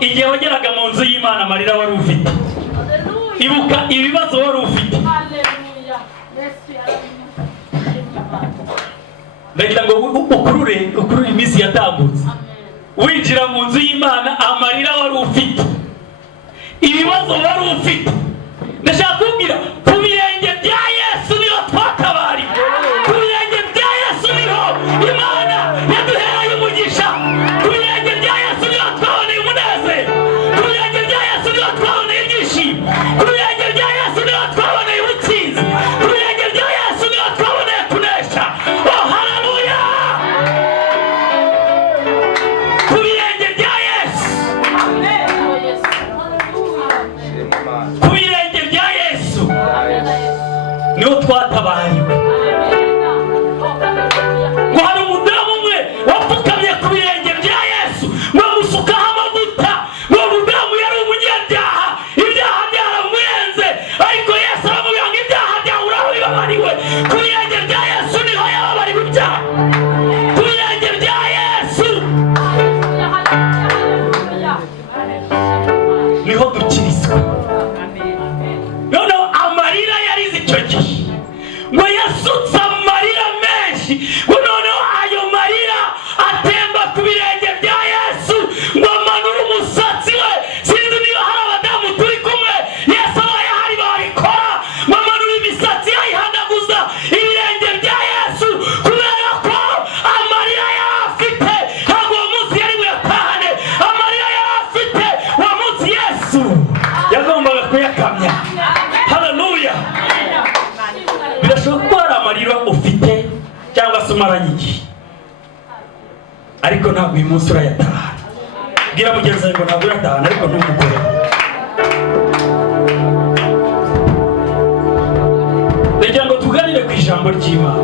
Igihe wageraga mu nzu y'Imana amarira wari ufite, ibuka ibibazo wari ufite. Ndagira ngo ukurure iminsi yatambutse, winjira mu nzu y'Imana amarira wari ufite, ibibazo wari ufite. Ndashaka kubwira ku birenge bya Yesu niho twatabariwe, ku birenge bya Yesu niho Imana yaduhereye umugisha, ku birenge bya Yesu niho twaboneye umunezero, ku birenge bya Yesu niho twaboneye ibyishimo, ku birenge bya Yesu niho twaboneye ubutsinzi, ku birenge bya Yesu niho twaboneye kunesha. Oh haleluya! Ku birenge bya Yesu, ku birenge bya Yesu niho twatabariwe. Ngo hari umudamu umwe wapfukamye ku birenge bya Yesu bamusukaho amavuta. Uwo mudamu yari umunyabyaha, ibyaha byaramurenze, ariko Yesu aramubwira ngo ibyaha byawe urabibabariwe. Ku birenge bya Yesu niho yababariwe ibyaha, ku birenge bya Yesu niho dukirizwa. Noneho amarira yarize icyo gihe, ngo yasutse amarira menshi, ngo noneho ayo marira atemba ku birenge bya Yesu, ngo amanure umusatsi we. Sinzi niba hari abadamu turi kumwe, Yesu abaye ahari babikora, ngo amanure imisatsi yayihanaguza ibirenge bya Yesu, kubera ko amarira yari afite ntabwo uwo munsi yari buyatahane. Amarira yari afite uwo munsi Yesu yagombaga kuyakamya. Haleluya! Birashoboka ko hari amarira ufite cyangwa se umaranye igihe, ariko ntabwo uyu munsi urayatahana. Bwira mugenzi wawe ngo ntabwo urayatahana, ariko ntumukore. Ndagira ngo tuganire ku ijambo ry'Imana.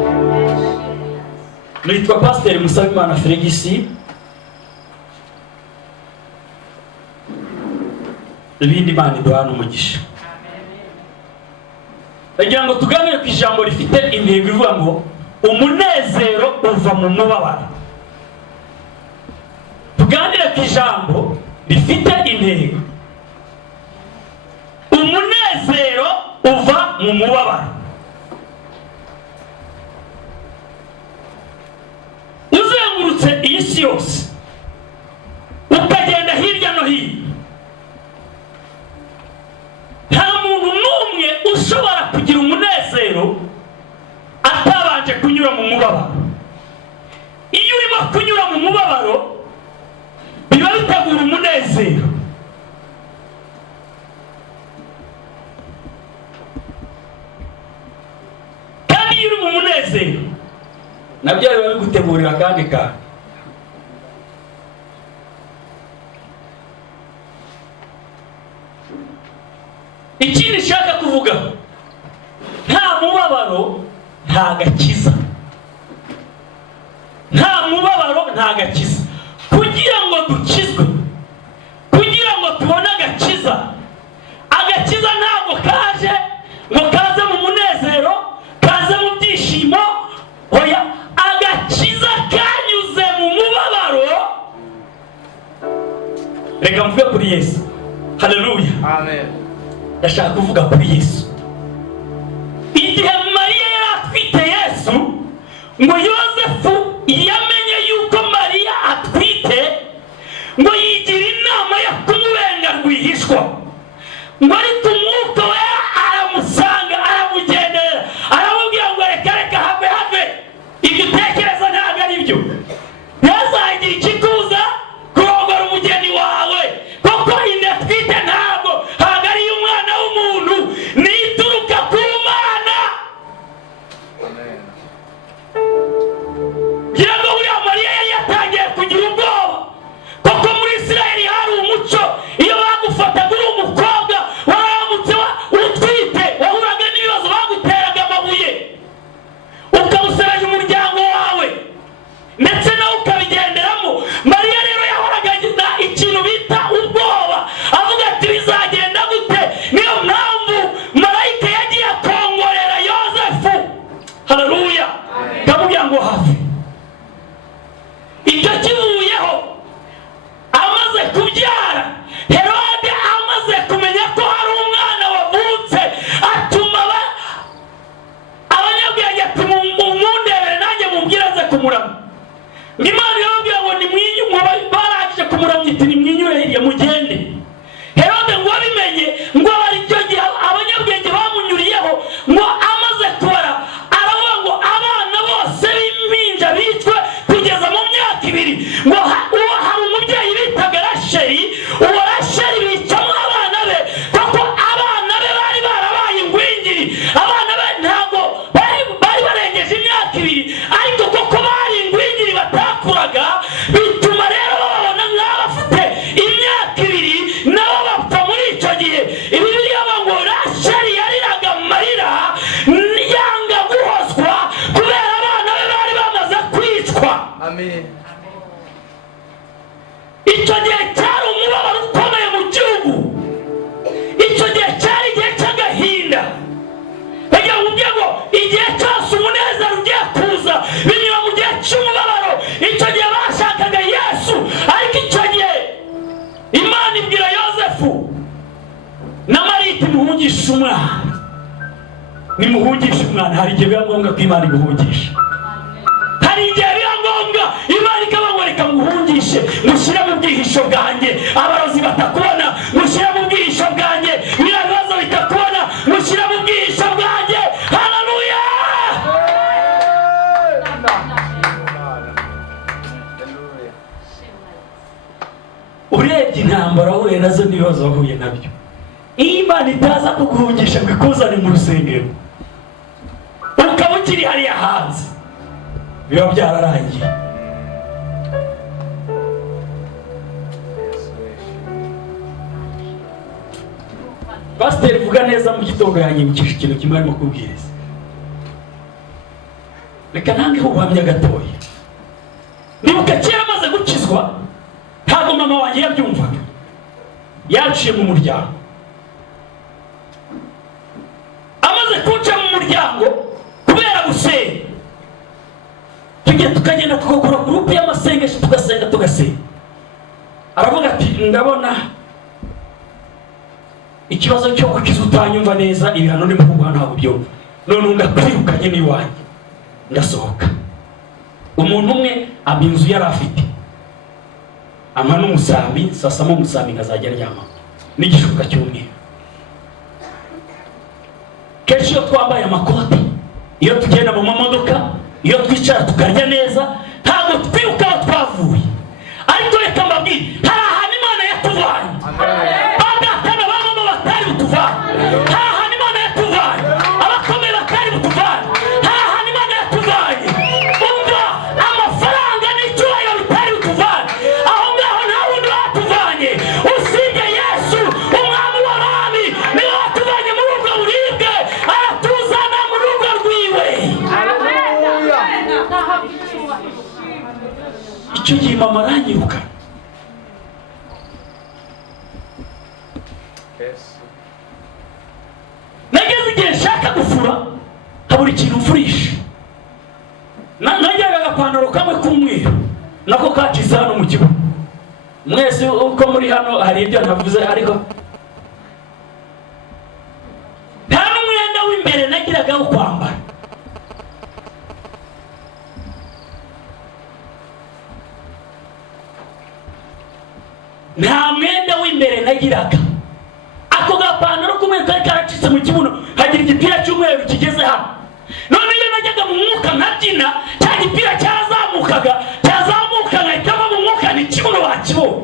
Nitwa Pasiteri Musabimana Felix. Ibindi Imana iduhana umugisha. Ndagira ngo tuganire ku ijambo rifite intego ivuga ngo umunezero uva mu mubabaro. Tuganire ku ijambo rifite intego umunezero uva mu mubabaro. Uzengurutse iyi si yose, ukagenda hirya no hino, nta muntu n'umwe ushobora kugira umunezero atabanje kunyura mu mubabaro. Iyo urimo kunyura mu mubabaro biba bitegura umunezero. Kandi iyo uri mu munezero nabyo biba bigutegurira akandi kantu. Ikindi nshaka kuvuga, nta mubabaro nta gakiza, nta mubabaro nta gakiza. Kugira ngo dukizwe, kugira ngo tubone agakiza, agakiza ntabwo kaje ngo kaze mu munezero, kaze mu byishimo. Oya, agakiza kanyuze mu mubabaro. Reka mvuge kuri Yesu. Haleluya, amen. Ndashaka kuvuga kuri Yesu. Igihe Mariya yari atwite Yesu, ngo Yosefu yamenye yuko Mariya atwite, ngo yigira inama yo kumubenga rwihishwa. Ngo ariko umwuka we aramusanga, aramugendera, aramubwira ngo reka reka have ibyo utekereza ntabwo ari byo. Ntazagira ikikuza kurongora umugeni wawe, kuko inda atwite ntabwo ari iy'umwana w'umuntu, ni ituruka ku Mana. Amen. igihe cyose umunezero ugiye kuza binyura mu gihe cy'umubabaro. Icyo gihe bashakaga Yesu, ariko icyo gihe Imana ibwira Yosefu na Mariya iti muhungishe umwana. Nimuhungishe umwana. Hari igihe biba ngombwa ko Imana imuhungisha. Hari igihe biba ngombwa Imana ikavuga reka muhungishe, mushyire mu bwihisho bwanjye, abarozi batakubona, mushyire mu bwihisho bwanjye, birabazo bitakubona, mushyire mu bwihisho bwanjye. Haleluya! Urebye intambara wahuye nazo n'ibibazo wahuye nabyo, iyo Imana itaza kuguhungisha ngo ikuzane mu rusengero ukaba ukiri hariya hanze, biba byararangiye. Pasiteri vuga neza mu gitondo yanyibukije ikintu kimwe arimo kubwiriza. Reka nangeho ubuhamya gatoya. Nibuka kera amaze gukizwa, ntabwo mama wanjye yabyumvaga. Yaciye mu muryango. Amaze kuca mu muryango kubera gusenga, tukagenda tugakora gurupe y'amasengesho, tugasenga. Aravuga ati ndabona ikibazo cyo gukiza utanyumva neza, ibihano ndi muvuga ntabwo byumva, none ndakwirukanye n'iwanjye. Ndasohoka. Umuntu umwe aba inzu yari afite, ama n'umusambi, sasamo umusambi nkazajya aryama n'igishuka cy'umweru. Kenshi iyo twambaye amakoti, iyo tugenda mu mamodoka, iyo twicara tukarya neza, ntabwo twibuka aho twavuye. Ariko reka mbabwire, hari ahantu Imana yatuvanye. Badatana bamama batari butuvanye. Hari ahantu Imana yatuvanye. Abakomeye batari butuvanye. Hari ahantu Imana yatuvanye. Umva, amafaranga n'icyubahiro bitari butuvanye. Aho ngaho nta wundi watuvanye usibye Yesu, umwami w'abami. Niwe watuvanye muri ubwo buribwe, aratuzana mu rugo rwiwe. Icyo gihe mama aranyiruka. Nageze igihe nshaka gufura, habura ikintu mfurisha. Najyaga agapantaro kamwe k'umweru, nako kacize hano mu kibuga. Mwese uko muri hano hari ibyo navuze, ariko nta n'umwenda w'imbere nagiraga wo kwambara. Nta mwenda w'imbere nagiraga. Ako gapantaro k'umweru kari karacitse mu kibuno, hagira igipira cy'umweru kigeze hano. None iyo najyaga mu mwuka nkabyina, cya gipira cyazamuka nkahitamo mu mwuka n'ikibuno bakibona.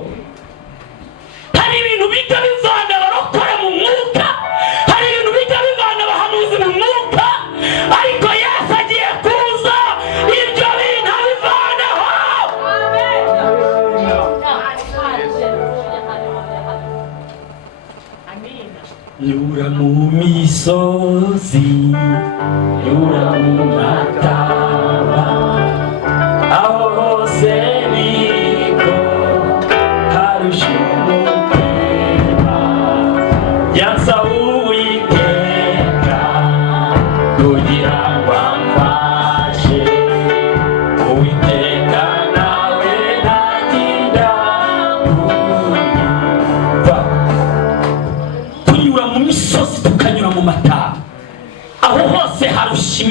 Hari ibintu bijya bivanga abarokore mu mwuka, hari ibintu bijya bivanga abahanuzi mu mwuka, ariko Yesu agiye kuza ibyo bintu abivanaho. Nyura mu misozi, nyura mu mataba, aho hose niko harusha umutima. Yansaba Uwiteka kugira ngo amfashe. Uwiteka nawe ntatinda kunyumva. Tunyura mu misozi, tukanyura mu mataba, aho hose harusha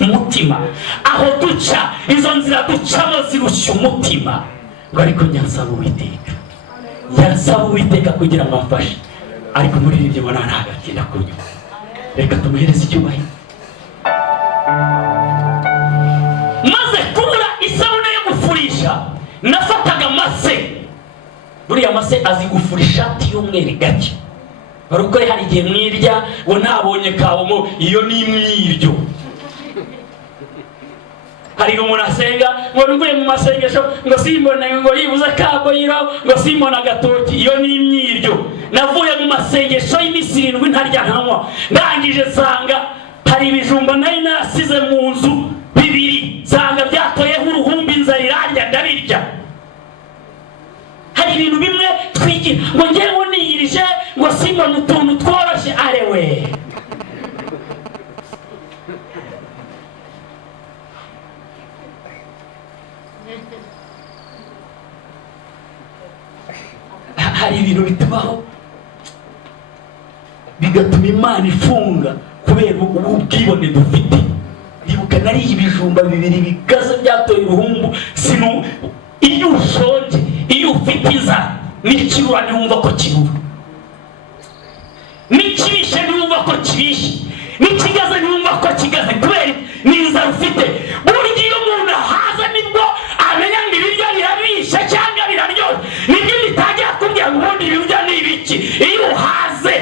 umutima. Aho duca, izo nzira ducamo zirusha umutima. Ngo ariko nyansaba Uwiteka kugira ngo amfashe. Ariko muri ibyo mbona ntabwo atinda kunyumva. Reka tumuhereze icyubahiro. Maze kubura isabune yo gufurisha, nafataga amase. Buriya amase azi gufura ishati y'umweru gake. Barukore hari igihe mwirya ngo ntabonye kabomo, iyo ni imwiryo. Hari umuntu asenga ngo nguye mu masengesho ngo simbona ngo yibuze kaboyiro, ngo simbona agatoki, iyo ni imyiryo. Navuye mu masengesho y'iminsi 7 ntarya ntanywa, ndangije nsanga hari ibijumba nari nasize mu nzu 2, nsanga byatoyeho uruhumbi, inzara irarya ndabirya. Hari ibintu bimwe twigira ngo ngewe niyirije ngo simbona utuntu tworoshye. Arewe ibintu bitubaho bigatuma Imana ifunga kubera ubwibone dufite. Ibuka nari ibijumba bibiri bikaze byatoye uruhumbu. Iyo ushonje, iyo ufite inzara, n'ikirura ntiwumva ko kirura, n'ikibishe ntiwumva ko kibishe, n'ikigaze ntiwumva ko kigaze, kubera n'inzara ufite. Burya iyo umuntu ahaza nibwo amenya ngo ibiryo birabishe cyangwa biraryoshye. Nibyo bitangira kumbwira ngo ubundi ibiryo ni ibiki iyo uhaze.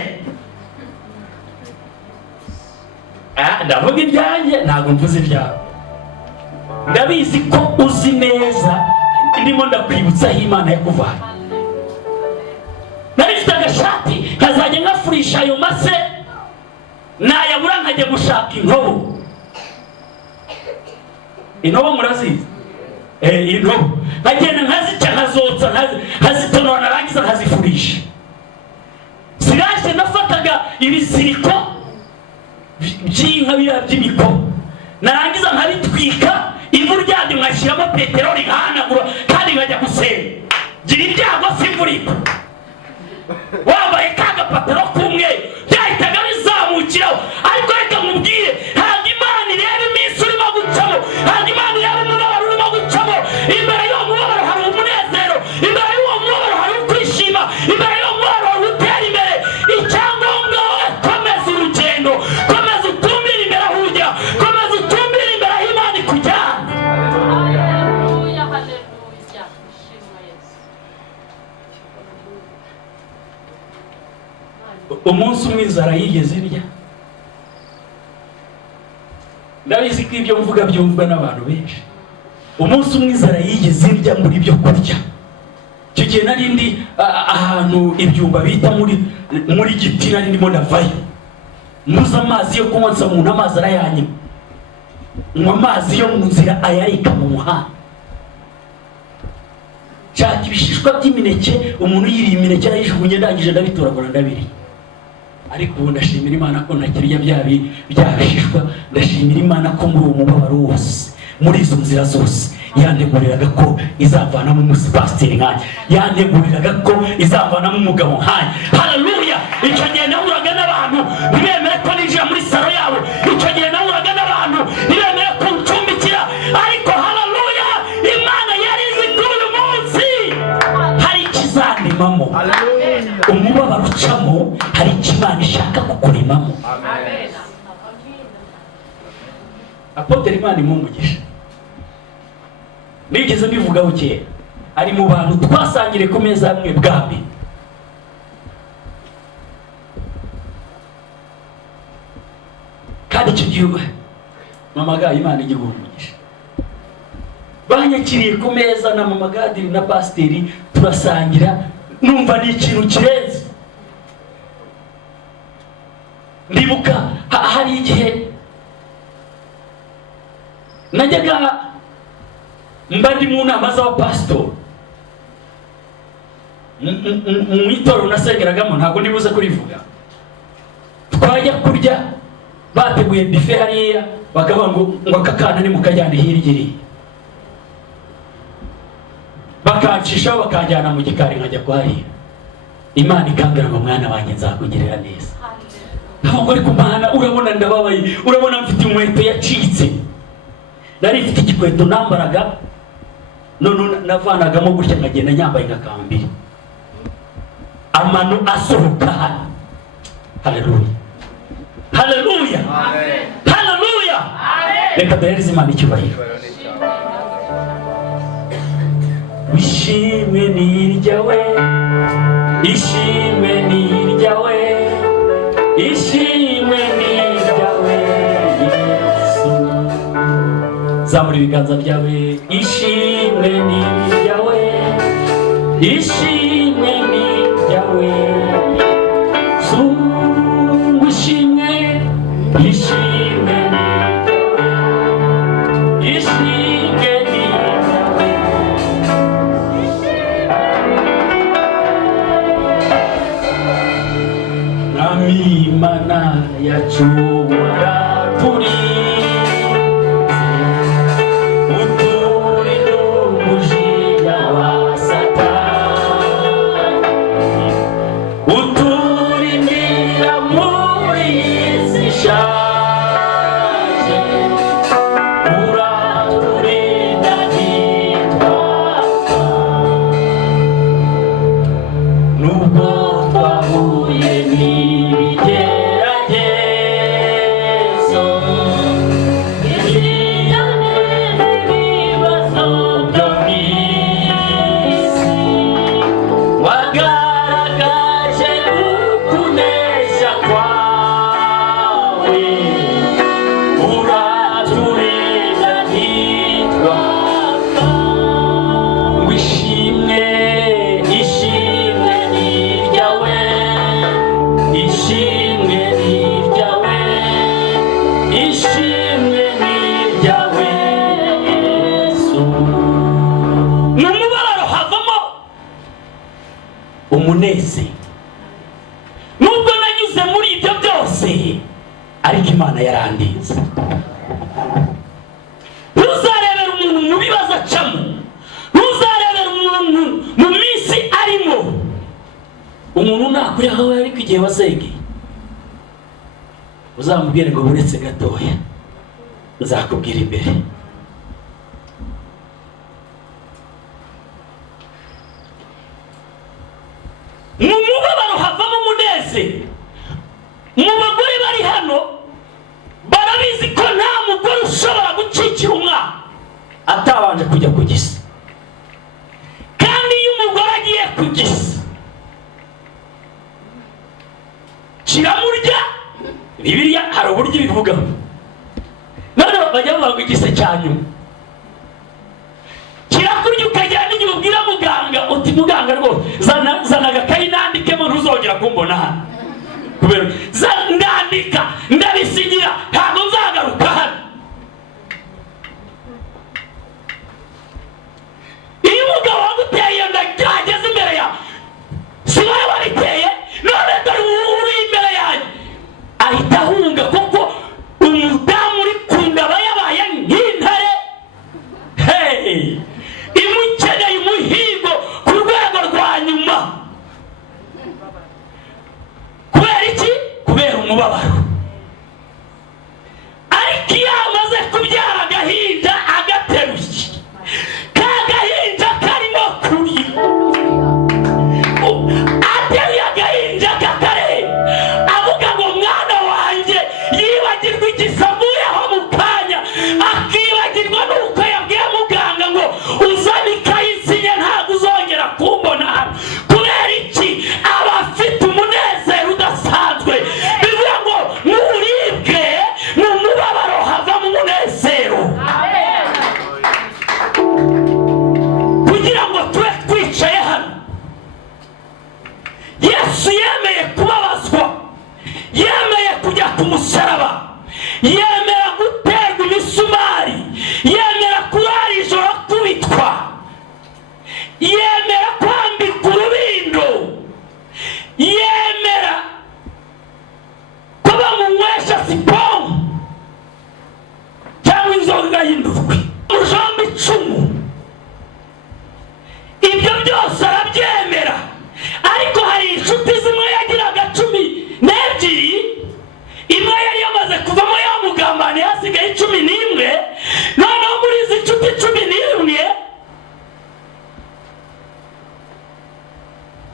Ndavuga ibyanjye, ntabwo mvuze ibyawe. Ndabizi ko uzi neza, ndimo ndakwibutsa aho Imana yakuvanye. Narifite agashati nkazajya ngafurisha ayo mase, nayabura nkajya gushaka intobo. Intobo murazizi? Intobo nkagenda nkazica, nkazotsa, nkazitonora, narangiza nkazifurisha. Siraje nafataga ibiziriko by'inka biriya by'imiko, narangiza nkabitwika, ivu ryabyo ngashyiramo peteroli nkahanagura, kandi nkajya gusenga. Gira ibyago simvurika, wambaye ka gapataro k'umweru byahitaga bizamukiraho. Ariko reka mubwire, ntabwo Imana ireba iminsi urimo gucamo, ntabwo Imana ireba umubabaro urimo gucamo. Imbere y'uwo mubabaro hari umunezero, imbere y'uwo mubabaro hari ukwishima, imbere y'uwo mubabaro hari utera imbere. Icyangombwa wowe komeza urugendo, komeza utumbire imbere aho ujya, komeza utumbire imbere aho Imana ikujyana. Haleluya, haleluya. Shimwa Yesu. Umunsi umwe inzara yigeze irya. Ndabizi ko ibyo mvuga byumvwa n'abantu benshi. Umunsi umwe inzara yigeze irya muri byo kurya. Icyo gihe nari ndi ahantu ibyumba bita muri giti, nari ndimo ndavayo. Muza amazi yo kunywa, nsa umuntu amazi arayanyima. Nywa amazi yo mu nzira ayarika mu muhanda. Nshaka ibishishwa by'imineke, umuntu yiriye imineke arayijugunye, ndangije ndabitoragura ndabiriye. Ariko ubu ndashimira Imana ko ntakirya bya bishishwa. Ndashimira Imana ko muri uwo mubabaro wose, muri izo nzira zose, yanteguriraga ko izavanamo umusipasiteri nkanjye, yanteguriraga ko izavanamo umugabo nkanjye. Haleluya! Icyo gihe nahuraga n'abantu ntibemere ko ninjira muri salo yabo, icyo gihe nahuraga n'abantu ntibemere ko ncumbikira. Ariko haleluya, Imana yari izi kuri uyu munsi hari ikizandimamo. Umubabaro ucamo hari icyo Imana ishaka kukurimamo. Amen. Apotre Imana imumugisha. Nigeze mbivugaho kera, ari mu bantu twasangire ku meza hamwe bwa mbere. Kandi icyo gihe Mama Gadi Imana igiye umugisha, banyakiriye ku meza na Mama Gadi na pasiteri, turasangira, numva ni ikintu kirenze. Ndibuka hari igihe najyaga mba ndi mu nama z'abapasitori mu itorero nasengeragamo, ntabwo ndibuze kurivuga. Twajya kurya, bateguye bife hariya, bakavuga ngo aka kana ni mukajyane hirya iriya, bakancishaho bakanjyana mu gikari nkajya kuharira. Imana ikambwira ngo mwana wanjye nzakugirira neza. Ntabwo ari ku Mana, urabona ndababaye, urabona mfite inkweto yacitse. Nari mfite igikweto nambaraga, none navanagamo gutya nkagenda nyambaye nkakambiri, amano asohoka hano. Haleluya, haleluya, haleluya. Reka duhereze Imana icyubahiro. Ishimwe ni iryawe, ishimwe ni iryawe, ishimwe ni iryawe Yesu. Zamura ibiganza byawe. Ishimwe ni iryawe, ishimwe ni iryawe Yesu. Ishimwe, ishimwe ni iryawe, ishimwe ni iryawe. Nami Imana yacu waraturinze, uturinda umujinya wa Satani. umunezero. Nubwo nanyuze muri ibyo byose, ariko Imana yarandinze. Ntuzarebera umuntu mu bibazo acamo, ntuzarebera umuntu mu minsi arimo. Umuntu nakuri aho ariko igihe wasengeye, uzamubwire ngo buretse gatoya, nzakubwira imbere. Mu mubabaro havamo umunezero. Mu bagore bari hano barabizi ko nta mugore ushobora gucikira umwana atabanje kujya kugisa, kandi iyo umugore agiye kugisa kiramurya. Bibiliya hari uburyo ibivugaho, none bajya bavuga igise cya nyuma kirakurya, ukagera n'igihe ubwira muganga uti muganga rwose zana agakayi nandikemo ntuzongera kumbona hano, kubera ndandika ndabisigira ntabwo nzagaruka hano. Iyo umugabo waguteye inda ageze imbere yawe, si wowe wabiteye, none dore uri imbere yanjye, ahita ahunga kuko umudamu uri ku nda aba yabaye nk'intare. Hey! Imukeneye umuhigo ku rwego rwa nyuma. Kubera iki? Kubera umubabaro. Ariko iyo amaze kubyara agahinja agateruye, ka gahinja karimo kurira, ateruye agahinja kakare, avuga ngo mwana wanjye yibagirwa igisamuyeho mu kanya, akibagirwa n'uko yabwiye muganga ngo uzane ikayi nsinye ntabwo uzongera kumbona hano. Kubera iki? Aba afite umunezero udasanzwe. Bivuga ngo n'uribwe mu mubabaro havamo umunezero. Kugira ngo tube twicaye hano, Yesu yemeye kubabazwa, yemeye kujya ku musaraba, yemera guterwa imisumari, yemera kurara ijoro kubitwa, yemera kwambika urubindo, yemera ko bamunywesha siporo cyangwa inzoga y'indurwe, mujomba icumu. Ibyo byose arabyemera. Ariko hari inshuti zimwe yagiraga 12, imwe yari yamaze kuvamo yamugambaniye, hasigaye 11. Noneho muri izi nshuti 11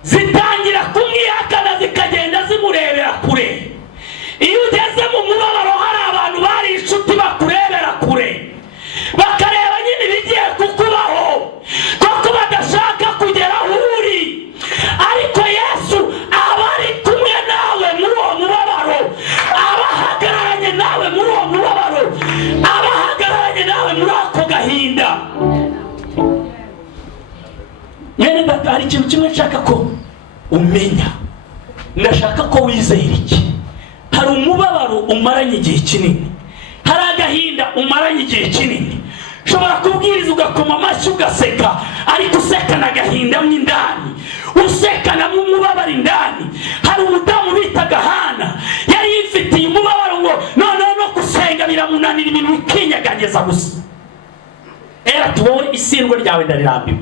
zitangira kumwihakana, zikagenda zimurebera kure. Iyo ugeze mu mubabaro hari abantu bari inshuti bakurebera kure, bakareba nyine ibigiye kukubaho, kuko badashaka kugera aho uri. Ariko Yesu aba ari kumwe nawe muri uwo mubabaro, aba ahagararanye nawe muri uwo mubabaro, aba ahagararanye nawe muri ako gahinda. Mwene data, hari ikintu kimwe nshaka ko umenya, ndashaka ko wizera iki. Hari umubabaro umaranye igihe kinini, hari agahinda umaranye igihe kinini. Ushobora kubwiriza ugakoma amashyi ugaseka, ariko usekana agahinda mo indani, usekana mu mubabaro indani. Hari umudamu bitaga Hana, yari yifitiye umubabaro ngo noneho no gusenga biramunanira, ibintu bikinyeganyeza gusa. Era tuwowe isindwe ryawe ndarirambiwe.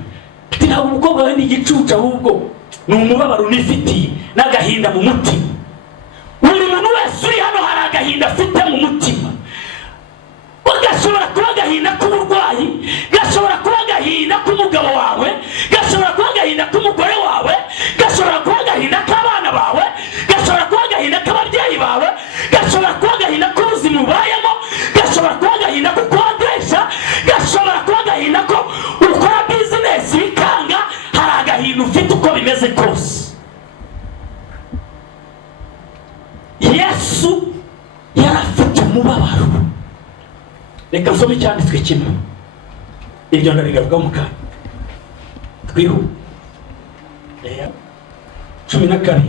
Ntabwo umukobwa wawe ni igicucu, ahubwo ni umubabaro unifitiye n'agahinda mu mutima. Buri muntu wese uri hano hari agahinda afite mu mutima. Gashobora kuba agahinda k'uburwayi, gashobora kuba agahinda k'umugabo wawe, gashobora kuba agahinda k'umugore wawe, gashobora kuba agahinda k'abana bawe, gashobora kuba agahinda k'ababyeyi bawe, gashobora kuba agahinda k'ubuzima ubaye agahinda ko ukodesha, gashobora kuba agahinda ko ukora bizinesi bikanga. Hari agahinda ufite uko bimeze kose. Yesu yari afite umubabaro. Reka nsome icyanditswe kimwe, iryo ndarigaruka mu kanya twihu 12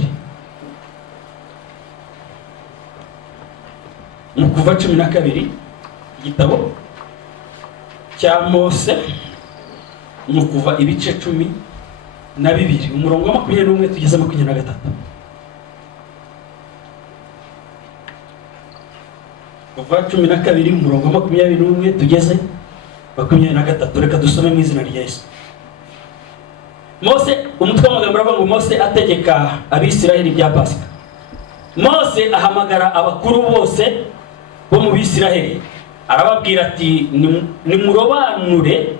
mu Kuva 12 igitabo cya Mose, mu Kuva ibice 12 umurongo wa 21 tugeze 23. Kuva 12 umurongo wa 21 tugeze 23. Reka dusome mu izina rya Yesu. Mose, umutwe w'amagambo uravuga ngo Mose ategeka Abisiraheli bya Pasika. Mose ahamagara abakuru bose bo mu Bisiraheli, arababwira ati nimurobanure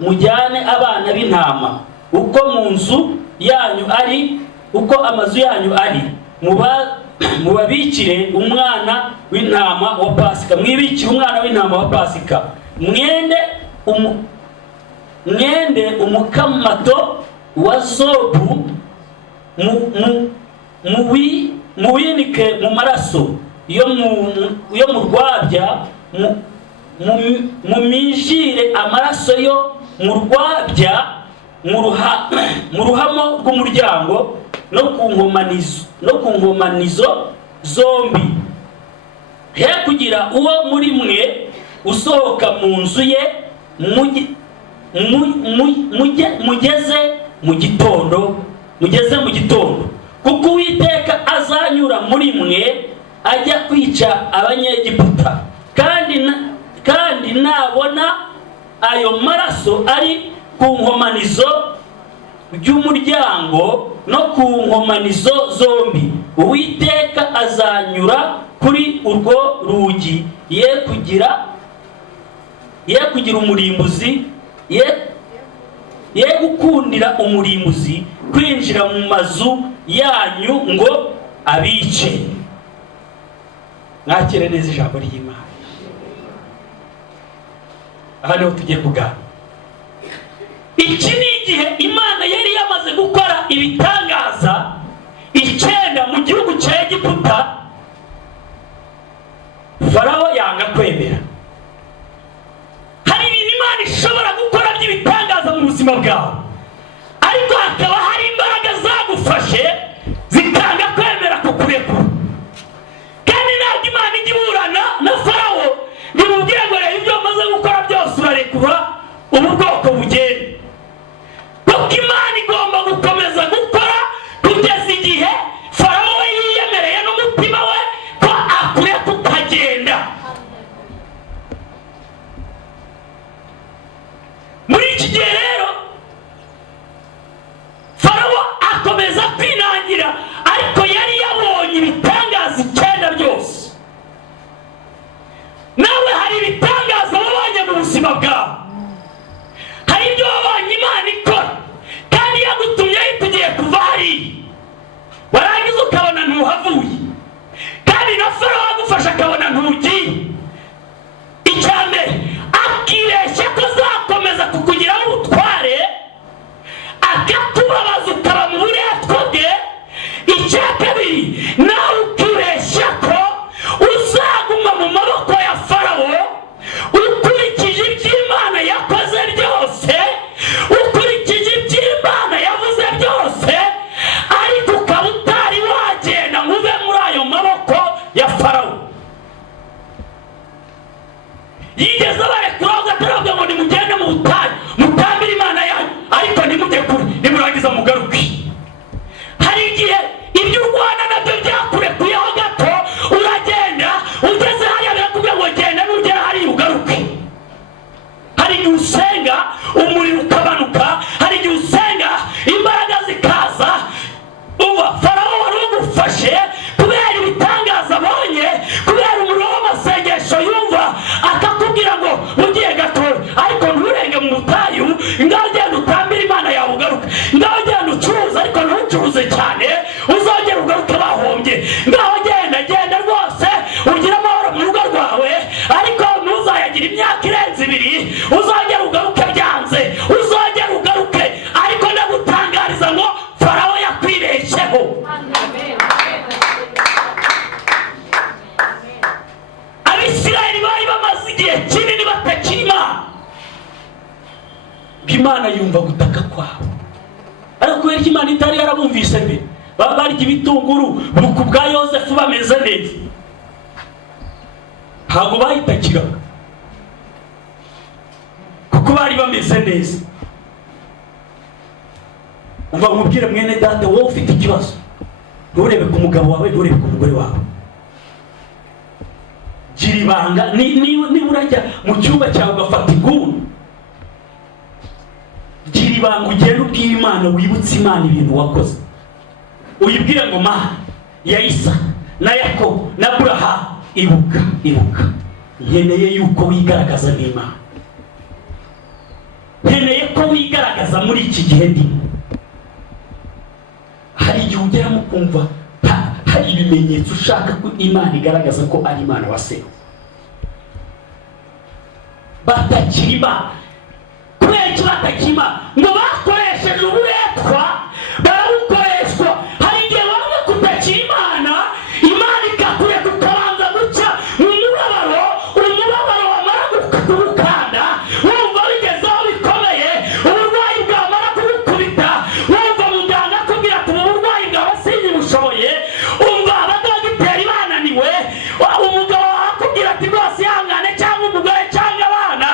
mujyane abana b'intama uko mu nzu yanyu ari, uko amazu yanyu ari, mubabikire umwana w'intama wa Pasika. Mwibikire umwana w'intama wa Pasika, mwende umukamato wa zobu, muwinike mu maraso yo mu rwabya, mumijire amaraso yo mu rwabya mu ruhamo rw'umuryango no ku nkomanizo zombi. He kugira uwo muri mwe usohoka mu nzu ye mugeze mu gitondo, kuko Uwiteka azanyura muri mwe ajya kwica Abanyegiputa, kandi nabona ayo maraso ari ku nkomanizo ry'umuryango no ku nkomanizo zombi, Uwiteka azanyura kuri urwo rugi, ye kugira umurimbuzi, ye gukundira umurimbuzi kwinjira mu mazu yanyu ngo abice. Mwakire neza ijambo ry'Imana. Aha niho tugiye kuganira. Iki ni igihe Imana yari yamaze gukora ibitangaza 9 mu gihugu cya Egiputa. Farawo yanga kwemera. Hari ibintu Imana ishobora gukora by'ibitangaza mu buzima bwawe, ariko hakaba hari imbaraga zagufashe zitanga kwemera kukurekura. Kandi ntabwo Imana ijya iburana na Farawo ngo imubwire ngo reba ibyo wamaze gukora byose urarekura ubu bwoko bugenda. Kuko Imana igomba gukomeza gukora kugeza igihe Farawo we yiyemereye n'umutima we ko akureka ukagenda. Muri iki gihe rero Farawo akomeza kwinangira, ariko yari yabonye ibitangaza 9 byose. Nawe hari ibitangaza wabonye mu buzima bwawe, hari ibyo wabonye Imana ikora, kandi yagutumye tugiye kuva hariya, warangiza ukabona ntuhavuye, kandi na Farawo agufasha akabona ntugiye. Icyambere akireshya ko azakomeza kukugiraho ubutware, akakubabaza ukaba mu buretwa bwe. Icya kabiri nawe ukireshya ko uzaguma mu maboko ya Farawo ukurikije iby'Imana yakoze byose, ukurikije iby'Imana yavuze byose, ariko ukaba utari wagenda ngo uve muri ayo maboko ya Farawo. Yigeze abarekura ugataravuga ngo nimugende mu butayu mutambire Imana yanyu, ariko nimujye kure, nimurangiza mugaruke. Hari igihe ibyo urwana nabyo byakurekuyeho gato, uragenda ugeze hariya birakubwira ngo genda, nugera hariya ugaruke. Hari igihe usenga umuriro ukabanuka, hari igihe usenga imbaraga zikaza. Uba Farawo wari ugufashe kubera ibitangaza abonye, kubera umuriro w'amasengesho yumva, akakubwira ngo bamaze igihe kinini batakira Imana, Imana yumva gutaka kwabo. Ariko kubera Imana itari yarabumvise mbere, baba barya ibitunguru ku bwa Yosefu bameze neza, ntabwo bayitakiraga kuko bari bameze neza. Umva nkubwire mwene data, wowe ufite ikibazo, nturebe ku mugabo wawe, nturebe ku mugore wawe. Gira ibanga, niba urajya mu cyumba cyawe ugafata inguni, gira ibanga ugenda ubwira Imana, wibutse Imana ibintu wakoze. Uyibwire ngo Mana ya Isaka na Yakobo na Aburahamu, ibuka nkeneye yuko wigaragaza n'Imana, nkeneye ko wigaragaza muri iki gihe ndimo. Hari igihe ugeramo kumva hari ibimenyetso ushaka ko Imana igaragaza ko ari Imana waseho. Batakira Imana. Kubera iki batakira Imana? Ngo bakoresheje uburetwa, barabukoreshwa. Hari igihe bamwe kutakira Imana, Imana ikakuye kukabanza guca mu mubabaro, umubabaro wamara kugukanda, wumva bigezeho bikomeye, uburwayi bwamara kugukubita, wumva muganga akubwira ati ubu burwayi bwawe sinyibushoboye, umva abadogiteri bananiwe, umugabo akubwira ati rwose ihangane, cyangwa umugore cyangwa abana,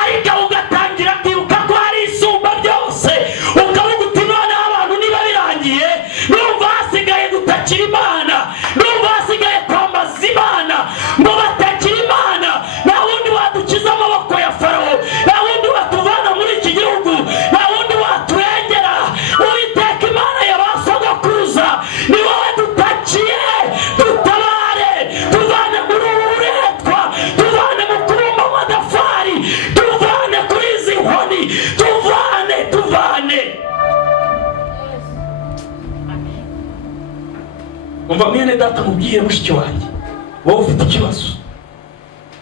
ariko ugatangira kwibuka ko hari isumba byose, ukavuga uti noneho abantu niba birangiye, numva hasigaye gutakira Imana, numva hasigaye kwambaza Imana. Ngo batakira Imana, nta wundi wadukiza amaboko ya Farawo, nta wundi watuvana muri iki gihugu, nta wundi waturengera. Uwiteka Imana ya ba sogokuruza ni wowe dutakiye, dutabare, tuvane muri ubu buretwa, tuvane mu kubumba amatafari, tuvane kuri izi nkoni, tuvane. Umva mwene data, mubwire mushiki wanjye, wowe ufite ikibazo,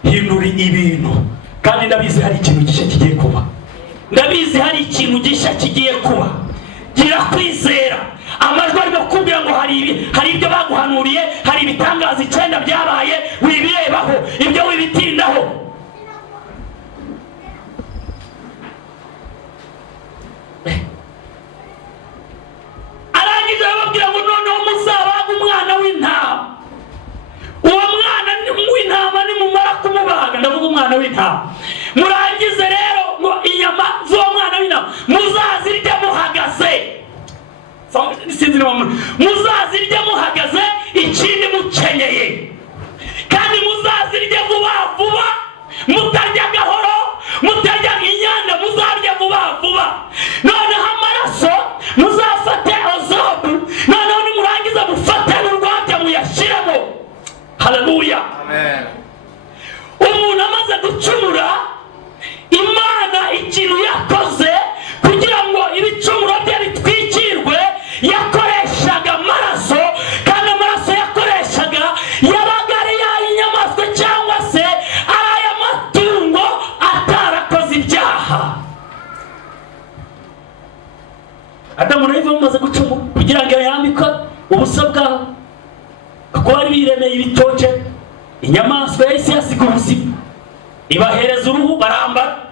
hindura ibintu. Kandi ndabizi hari ikintu gishya kigiye kuba, ndabizi hari ikintu gishya kigiye kuba. Gira kwizera. Amajwi arimo kubwira ngo hari ibyo baguhanuriye, hari ibitangaza 9 byabaye, wibirebaho, ibyo wibitindaho. Arangije ababwira ngo noneho muzabaga umwana w'intama. Uwo mwana w'intama nimumara kumubaga, ndavuga umwana w'intama, murangize rero ngo inyama z'uwo mwana w'intama muzazirya muhagaze. Muzazirya muhagaze, ikindi mukenyeye, kandi muzazirya vuba vuba, mutarya gahoro, mutarya inyanda, muzarya vuba. Noneho amaraso muzafate ozobu, noneho nimurangiza mufate n'urwabya muyashiramo. Haleluya. Amen. Umuntu amaze gucumura, Imana ikintu yakoze kugira ngo ibicumuro bye bitwikirwe, yakoreshaga amaraso, kandi amaraso yakoreshaga yabaga ari y'inyamaswa cyangwa se ari ay'amatungo atarakoze ibyaha. Adamu na Eva bamaze gucumura kugira ngo yambikwe ubusa bwabo, kuko bari biremeye ibitoke, inyamaswa yahise yasiga ubuzima, ibahereza uruhu barambara.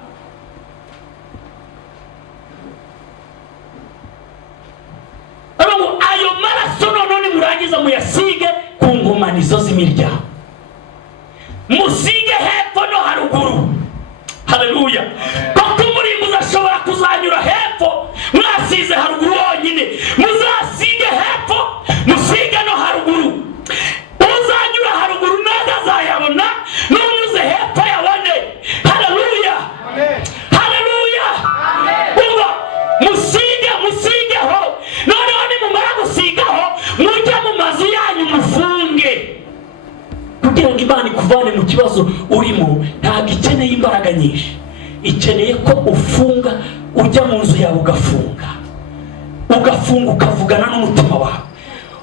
Ayo maraso noneho nimurangiza muyasige ku nkomanizo z'imiryango, musige hepfo no haruguru. Haleluya. Kuko umurimbuzi ashobora kuzanyura hepfo, mwasize haruguru wonyine, muzasige hepfo, musige no haruguru. Uzanyura haruguru neza azayabona, n'unyuze hepfo yabone. Haleluya. Haleluya. Uba musigeho, noneho nimumara gusigaho, mujya mu mazu yanyu mufunge, kugira ngo Imana ikuvane mu kibazo urimo. Ntabwo ikeneye imbaraga nyinshi, ikeneye ko ufunga, ujya mu nzu yawe ugafunga, ukavugana n'umutima wawe,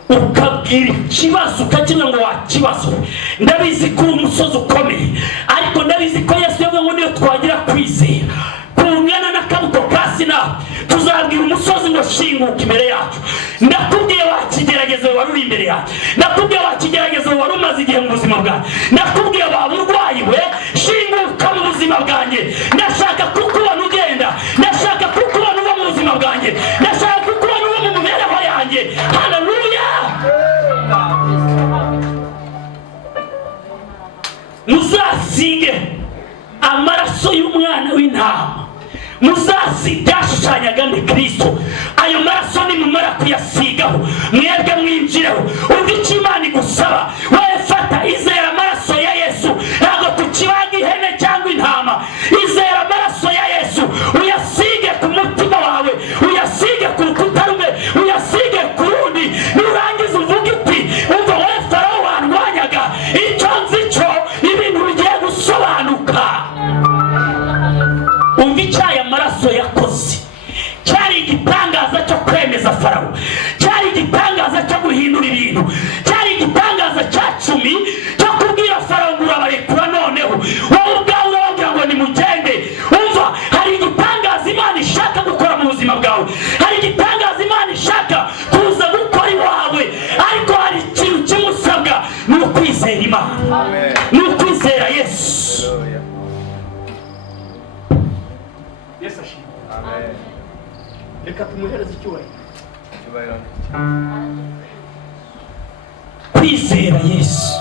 ukabwira ikibazo, ukagira ngo wakibazo. Ndabizi ko umusozi ukomeye, ariko ndabizi ko Yesu yavuze ngo niyo twagira kwizera kungana n'akabuto ka Sinayi, tuzabwira umusozi ngo shinguka imbere yacu. Ndakubwiye wakigerageza wari uri imbere yacu, ndakubwiye wakigerageza wari umaze igihe mu buzima bwawe, ndakubwiye waba urwaye we, shinguka buzima bwanjye, ndashaka kukubona ugenda, ndashaka kukubona uva mu buzima bwanjye, ndashaka kukubona uva mu mibereho yanjye. Haleluya! Muzasige amaraso y'umwana w'intama, muzasige yashushanyaga ni Kristo. Ayo maraso nimumara kuyasigaho mwebwe mwinjireho. Umva icyo Imana igusaba, wowe fata izera amaraso ya Yesu, ntabwo tukibaga ihene cyangwa intama. Izera amaraso ya Yesu, uyasige ku mutima wawe, uyasige ku rukuta rumwe, uyasige ku rundi. Nurangiza uvuga iti, umva wowe Farawo wandwanyaga, icyo nzi cyo ibintu bigiye gusobanuka. Umva icyo aya maraso yakoze. Cyari igitangaza cyo kwemeza Farawo, cyari igitangaza cyo guhindura ibintu, cyari igitangaza cya cumi cyo kubwira Farawo ngo urabarekura noneho wowe ubwawe urababwira ngo nimugende. Umva, hari igitangaza Imana ishaka gukora mu buzima bwawe, hari igitangaza Imana ishaka kuza gukora iwawe, ariko hari ikintu kimusabwa, ni ukwizera Imana, ni ukwizera Yesu. Yesu ashimwe. Amen. Reka tumuhereze icyubahiro. Kwizera Yesu.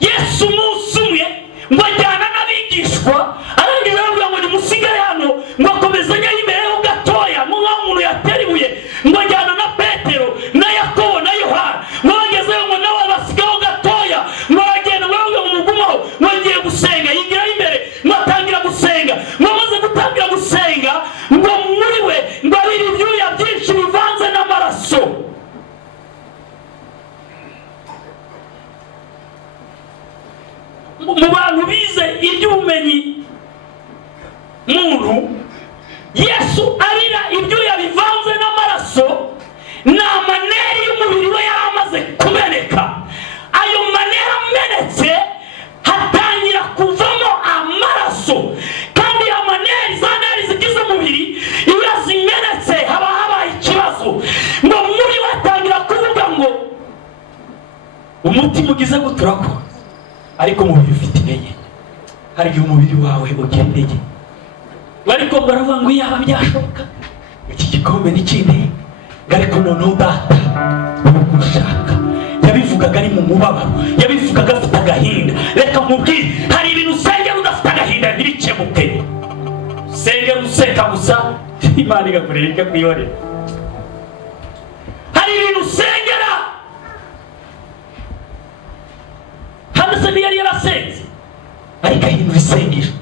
Yesu umunsi umwe ngo ajyana n'abigishwa, arangiza aravuga ngo nimusigare hano, ngo akomezanye imbere ho gatoya, nk'umuntu yatera ibuye, ngo ajyana na Petero na Yakobo na Yohana, ngo bagezeyo ngo nabo basigaho gatoya, ngo bagenda ngo mugumaho, ngo ngiye gusenga. Yigiraho imbere ngo atangira gusenga, ngo amaze gutangira gusenga, ngo muri we ngo abira ibyuya byinshi bivanze n'amaraso. Mu bantu bize iby'ubumenyi muntu, Yesu abira ibyuya bivanze n'amaraso ni amaneri y'umubiri we yari amaze kumeneka. Ayo maneri amenetse hatangira kuvamo amaraso, kandi amaneri za neri zigize umubiri iyo zimenetse haba habaye ikibazo. Ngo muri we atangira kuvuga ngo umutima ugize guturakora, ariko umubiri ufite intege. Hari igihe umubiri wawe ugira intege, ariko baravuga ngo iyaba byashoboka iki gikombe n'ikindi, ariko noneho data ubu ushaka. Yabivugaga ari mu mubabaro, yabivugaga afite agahinda. Reka mubwire, hari ibintu usengera udafite agahinda ntibikemuke. Usengera useka gusa, Imana igakureba ikakwihorera. Hari ibintu usengera, Hamisa ntiyari yarasenze, ariko ahindura isengesho.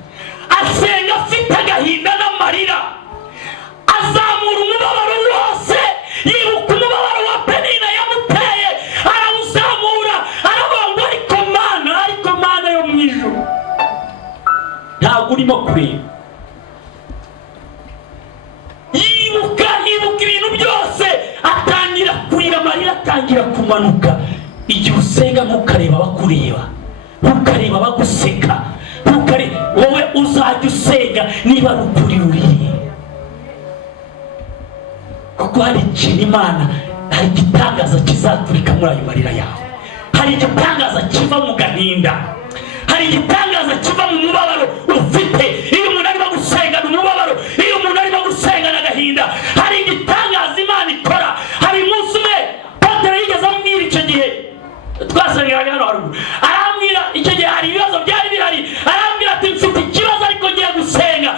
Asenga afite agahinda n'amarira, azamura umubabaro wose, yibuka umubabaro wa Penina yamuteye, arawuzamura, aravuga ngo ariko Mana yo mu ijuru, ntabwo urimo kureba. Yibuka ibintu byose, atangira kurira, amarira atangira kumanuka. Igihe usenga ntukareba abakureba, ntukareba abaguseka, wowe uzajya usenga niba ari ukuri ruriye, kuko hari ikintu Imana, hari igitangaza kizaturika muri ayo marira yawe. Hari igitangaza kiva mu gahinda, hari igitangaza kiva mu mubabaro ufite. Iyo umuntu arimo gusengana umubabaro, iyo umuntu arimo gusengana agahinda, hari igitangaza Imana ikora. Hari umunsi umwe Petero yigeze ambwira, icyo gihe twasengeraga hano haruguru, arambwira icyo gihe hari ibibazo byari bihari, arambwira ati mfite ikibazo ariko ngiye gusenga.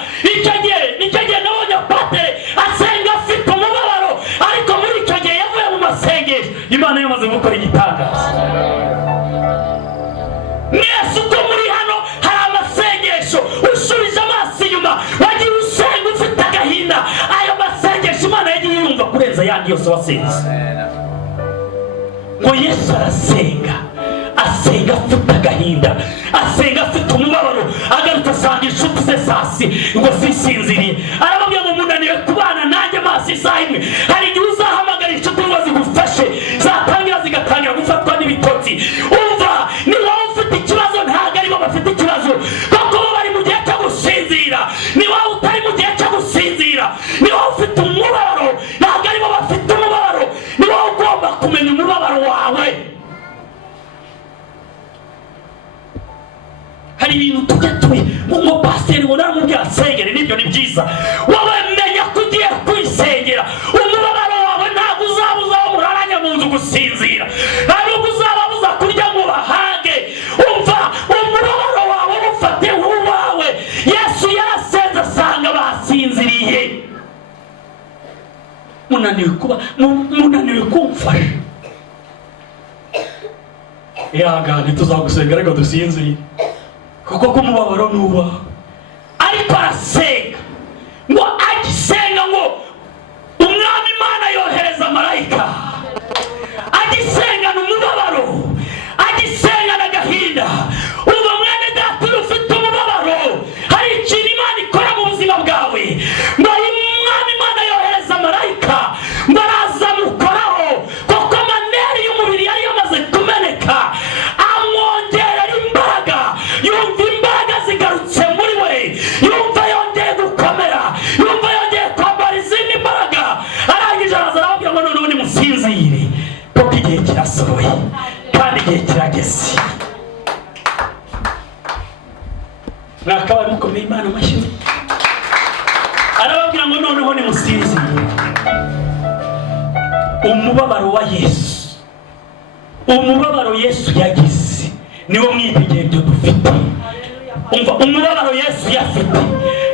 Nicyo gihe nabonye Petero asenga afite umubabaro, ariko muri icyo gihe yavuye mu masengesho, Imana yamaze gukora igitangaza. Mwese uko muri hano hari amasengesho, usubije amaso inyuma, wagiye usenga ufite agahinda, ayo masengesho Imana yagiye yumva kurenza yandi yose wasenze. Ngo Yesu arasenga, asenga afite agahinda, asenga afite umubabaro, agarutse asanga inshuti ze sasi ngo zisinziriye. Arababwira ngo munaniwe kubana nanjye amaso isaha imwe. Hari igihe uzahamagara inshuti ngo zigufashe, zatangira zigatangira gufatwa n'ibitotsi. Umva, ni wowe ufite ikibazo, ntabwo aribo bafite ikibazo, kuko bo bari mu gihe cyo gusinzira. Ni wowe utari mu gihe cyo gusinzira, ni wowe ufite umubabaro, ntabwo aribo bafite umubabaro. Ni wowe ugomba kumenya umubabaro wawe. Hari ibintu tujya tubi ngo pasiteri ngo naramubwira nsengere, nibyo ni byiza. Wowe menya ko ugiye kwisengera. Umubabaro wawe ntabwo uzabuza aho muraranya mu nzu gusinzira, ntabwo uzababuza kurya ngo bahage. Umva, umubabaro wawe ufate uwawe. Yesu yarasenze asanga basinziriye. munaniwe kumfasha. Ihangane tuzagusengera ariko dusinzire, kuko kumubabaro nuba. Ariko arasenga, ngo agisenga ngo umwami Imana yohereza marayika. Agisengana umubabaro, agisengana agahinda. Uba mwene data ufite umubabaro, hari ikintu Imana ikora mu buzima bwawe. Ngo umwami Imana yohereza marayika, ngo araza mukoraho, kuko amaneri y'umubiri yari yamaze kumeneka. Amwongerera imbaraga, yumva imbaraga zigarutse muri we, yumva yongeye gukomera, yumva yongeye kwambara izindi mbaraga. Arangije araza arababwira ngo noneho nimusinzire, kuko igihe kirasohoye kandi igihe kirageze. Mwakabaye mukomeye Imana amashyi. Arababwira ngo noneho nimusinzire. Umubabaro wa Yesu, umubabaro Yesu yagize niwo mwitegeko dufite. Umva, umubabaro Yesu yafite,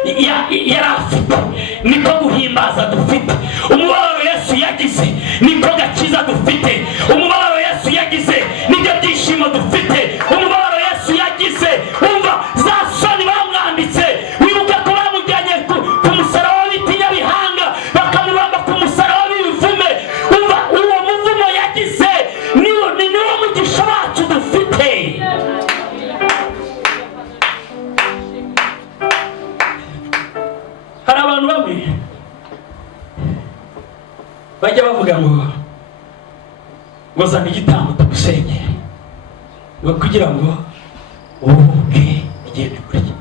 yari afite, niko guhimbaza dufite. Umubabaro Yesu yagize niko gakiza dufite. Umubabaro Yesu yagize nibyo byishimo dufite. Umubabaro Yesu yagize, umva, za soni bamwambitse, wibuke ko bamujyanye ku musaraba w'ibiti Nyabihanga, bakamubamba ku musaraba w'ibivume. Umva, uwo muvumo yagize niwo mugisha wacu dufite. Hari abantu bamwe bajya bavuga ngo zana igitambo tugusengere, ngo kugira ngo ubuke igende kurya.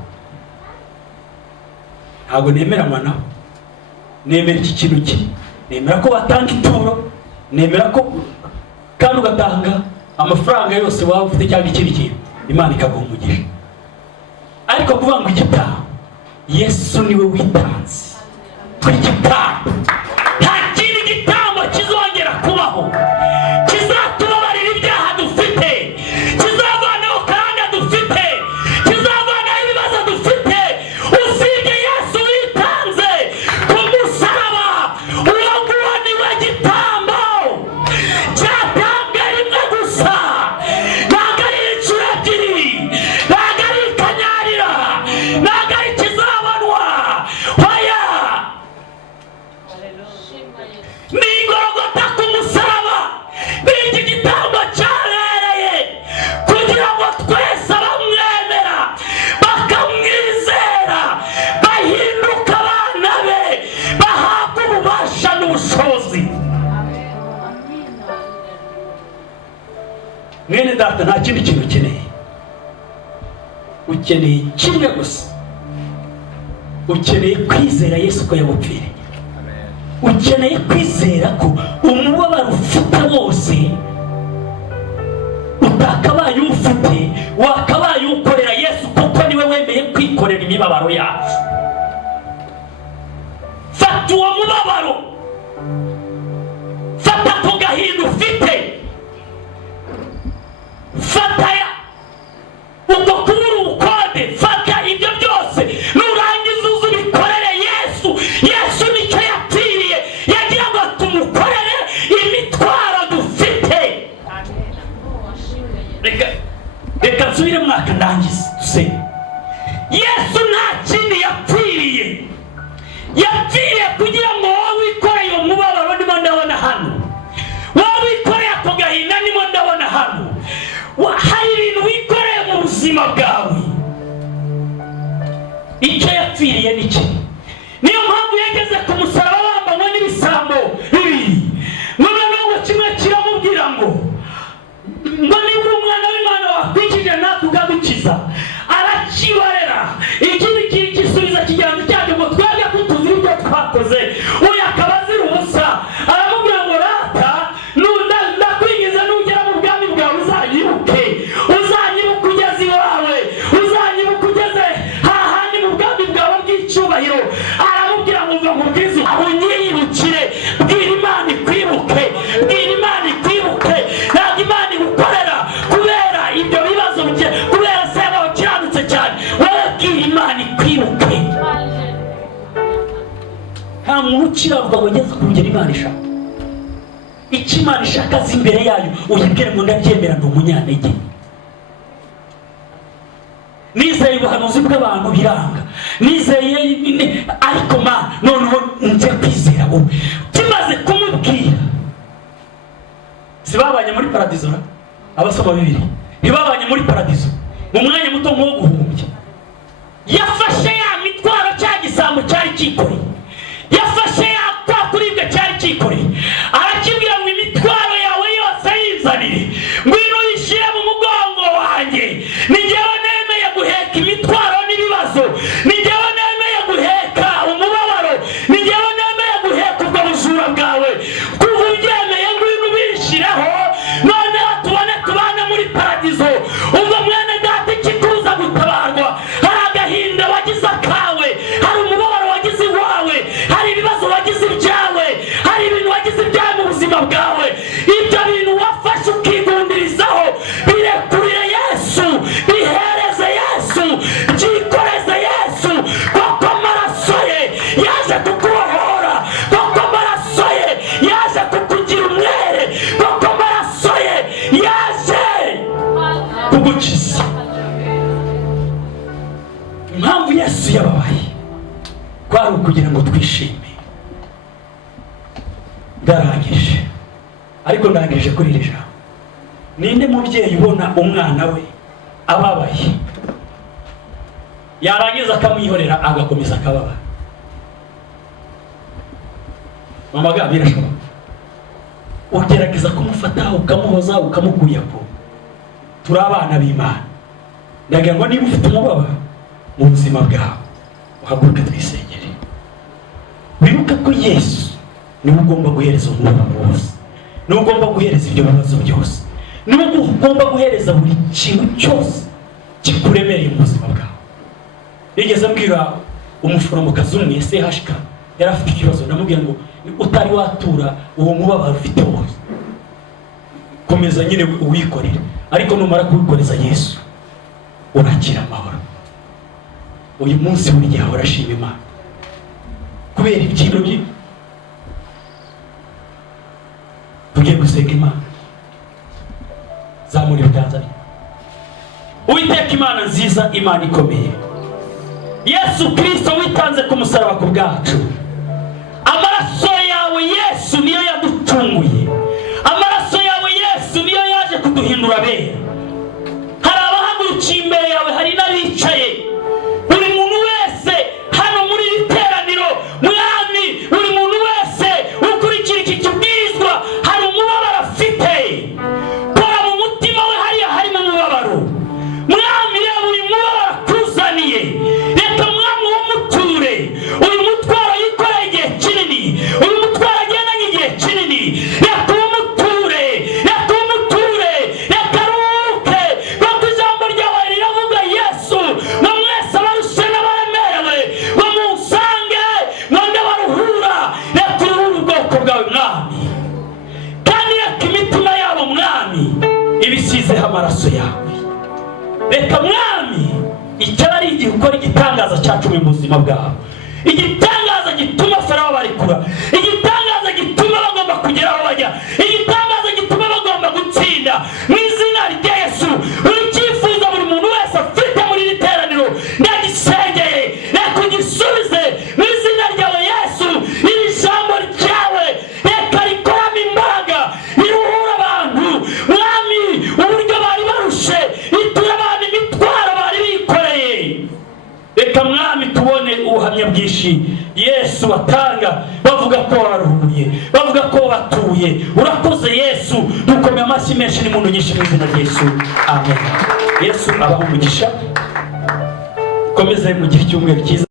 Ntabwo nemeranywa nabo. Nemera iki kintu cye, nemera ko batanga ituro, nemera ko kandi ugatanga amafaranga yose waba ufite cyangwa ikindi kintu, Imana ikaguha umugisha. Ariko kuvuga ngo igitambo, Yesu niwe witanze kuri gitambo. Nta kindi gitambo kizongera kubaho kizatubabarira ibyaha dufite, kizavanaho karanda dufite, kizavanaho ibibazo dufite, usibye Yesu witanze ku musaraba. Uwo nguwo niwe gitambo cyatambwe rimwe gusa, ntabwo ari inshuro ebyiri, ntabwo ari ikanyarira, ntabwo ari ikizabonwa. Oya, ni Golgotha ku musaraba. Ni iki gitambo cyabereye kugira ngo twese abamwemera bakamwizera bahinduka abana be, bahabwa ububasha n'ubushobozi. Mwene data, nta kindi kintu ukeneye. Ukeneye kimwe gusa, ukeneye kwizera Yesu ko yamupfiriye. Ukeneye kwizera ko umubabaro ufite wose utakabaye ufite, wakabaye ukorera Yesu, kuko niwe wemeye kwikorera imibabaro yacu. Fata uwo mubabaro, fata ako gahinda ufite, fata ubwo kubura ubukode, fata ibyo byose, nurangiza uze ubikorere Yesu. Yesu nicyo yapfiriye, yagira ngo tumukorere imitwaro dufite. Reka nsubire mwaka ndangiza dusenge. Yesu nta kindi yapfiriye, yapfiriye kugira ngo wowe wikoreye uwo mubabaro ndimo ndabona hano, wowe wikoreye ako gahinda ndimo ndabona hano. Hari ibintu wikoreye mu buzima bwawe, icyo yapfiriye ni iki. Niyo mpamvu yageze ku musaraba bambanywe n'ibisambo bibiri. Noneho kimwe kiramubwira ngo niba uri umwana w'Imana wakwikije natwe ukadukiza. Arakibarera, ikindi gisubiza kiganza cyacyo ngo twebwe kutuzira ibyo twakoze, uyu akaba azira ubusa. Aramubwira ngo rata, ndakwingiza nugera mu bwami bwawe uzanyibuke, uzanyibuke ugeze iwawe, uzanyibuke gukiranuka ngo ugeze ku rugero Imana ishaka. Icyo Imana ishaka azi imbere yayo uyibwire ngo ndabyemera ndi umunyantege. Nizeye ubuhanuzi bw'abantu biranga, nizeye ariko Mana noneho nje kwizera wowe. Kimaze kumubwira, sibabanye muri paradizo na abasoma Bibiliya, ntibabanye muri paradizo mu mwanya muto nk'uwo guhumbya. Yafashe ya mitwaro cya gisambo cyari kikoreye, yafashe ya kwa kuribwa cyari kikoreye, arakibwira ngo imitwaro yawe yose yizanire, ngwino uyishyire mu mugongo wanjye. Ni jyewe nemeye guheka imitwaro n'ibibazo, ni jyewe nemeye guheka umubabaro, ni jyewe nemeye guheka ubwo bujura bwawe. Kuva ubyemeye ngwino ubishireho, noneho tubone tubane muri paradizo. Ubwo mwene data ikikuza gutabarwa, hari agahinda wagize akawe, hari umubabaro wagize iwawe, hari ibibazo wagize ibyawe, hari ibintu wagize ibyawe mu buzima bwawe. Ibyo bintu wafashe ukigundirizaho, birekurire Yesu, bihereze Yesu, byikoreze Yesu, kuko amaraso ye yaje kukubohora, kuko amaraso ye yaje kukugira umwere, kuko amaraso ye yaje kugukiza. Impamvu Yesu yababaye kwari ukugira ngo twishime. Ndarangije, ariko ndangije kuri iri jambo. Ninde mubyeyi ubona umwana we ababaye yarangiza akamwihorera agakomeza akababara? Mama ga birashoboka. Ugerageza kumufata ukamuhoza ukamukuyako. Turi abana b'Imana. Ndagira ngo niba ufite umubabaro mu buzima bwawe uhaguruke twisengere. Wibuke ko Yesu niwe ugomba guhereza umubabaro wose, niwe ugomba guhereza ibyo bibazo byose, niwe ugomba guhereza buri kintu cyose kikuremereye mu buzima bwawe. Yigeze mbwira umuforomokazi umwe CHK yari afite ikibazo, ndamubwira ngo utari watura uwo mubabaro ufite wose, komeza nyine uwikorere, ariko numara kuwikoreza Yesu urakira amahoro. Uyu munsi buri gihe ahora ashima Imana kubera ibyino bye. Tugiye gusenga Imana. Zamura ibiganza bye. Uwiteka Imana nziza, Imana ikomeye, Yesu Kristo witanze ku musaraba ku bwacu. Amaraso yawe Yesu niyo yaducunguye, amaraso yawe Yesu niyo yaje kuduhindura bera. Hari abahagurukiye imbere yawe, hari n'abicaye. Buri muntu wese hano muri iri teraniro, Mwami, buri muntu wese ukurikira iki kibwirizwa hari umubabaro afite. Kora mu mutima we hariya harimo umubabaro. Mwami, reba uyu mubabaro akuzaniye, reka Mwami umuture. Uyu mutwaro yikoreye igihe kinini, uyu mutwaro agendanye igihe kinini, reka umuture, reka umuture, reka aruhuke. Kuko ijambo ryawe riravuga Yesu, ngo mwese abarushe n'abaremerewe ngo munsange ngo ndabaruhura. Reka uruhure ubwoko bwawe Mwami, kandi reka imitima yabo Mwami ibisizeho amaraso yawe. Reka Mwami icyaba ari igihe ukora igitangaza cyacu mu buzima bwawe, igitangaza gituma Farawo barekura, igitangaza gituma bagomba kugera aho bajya, igitangaza gituma bagomba gutsinda. Mu izina rya Yesu, buri cyifuzo buri muntu wese afite muri iri teraniro ndagisengeye, reka ugisubize mu izina ryawe Yesu. Iri jambo ryawe reka rikoramo imbaraga, riruhura abantu Mwami uburyo bari barushe, ritura abantu imitwaro bari bikoreye. Reka Mwami tubone ubuhamya bwinshi Yesu batanga, bavuga ko waruhuye, bavuga ko batuye. Urakoze Yesu, dukomeye amashyi menshi n'impundu nyinshi mu izina rya Yesu, amen. Yesu abaha umugisha, komeze mu gihe cy'umweru cyiza.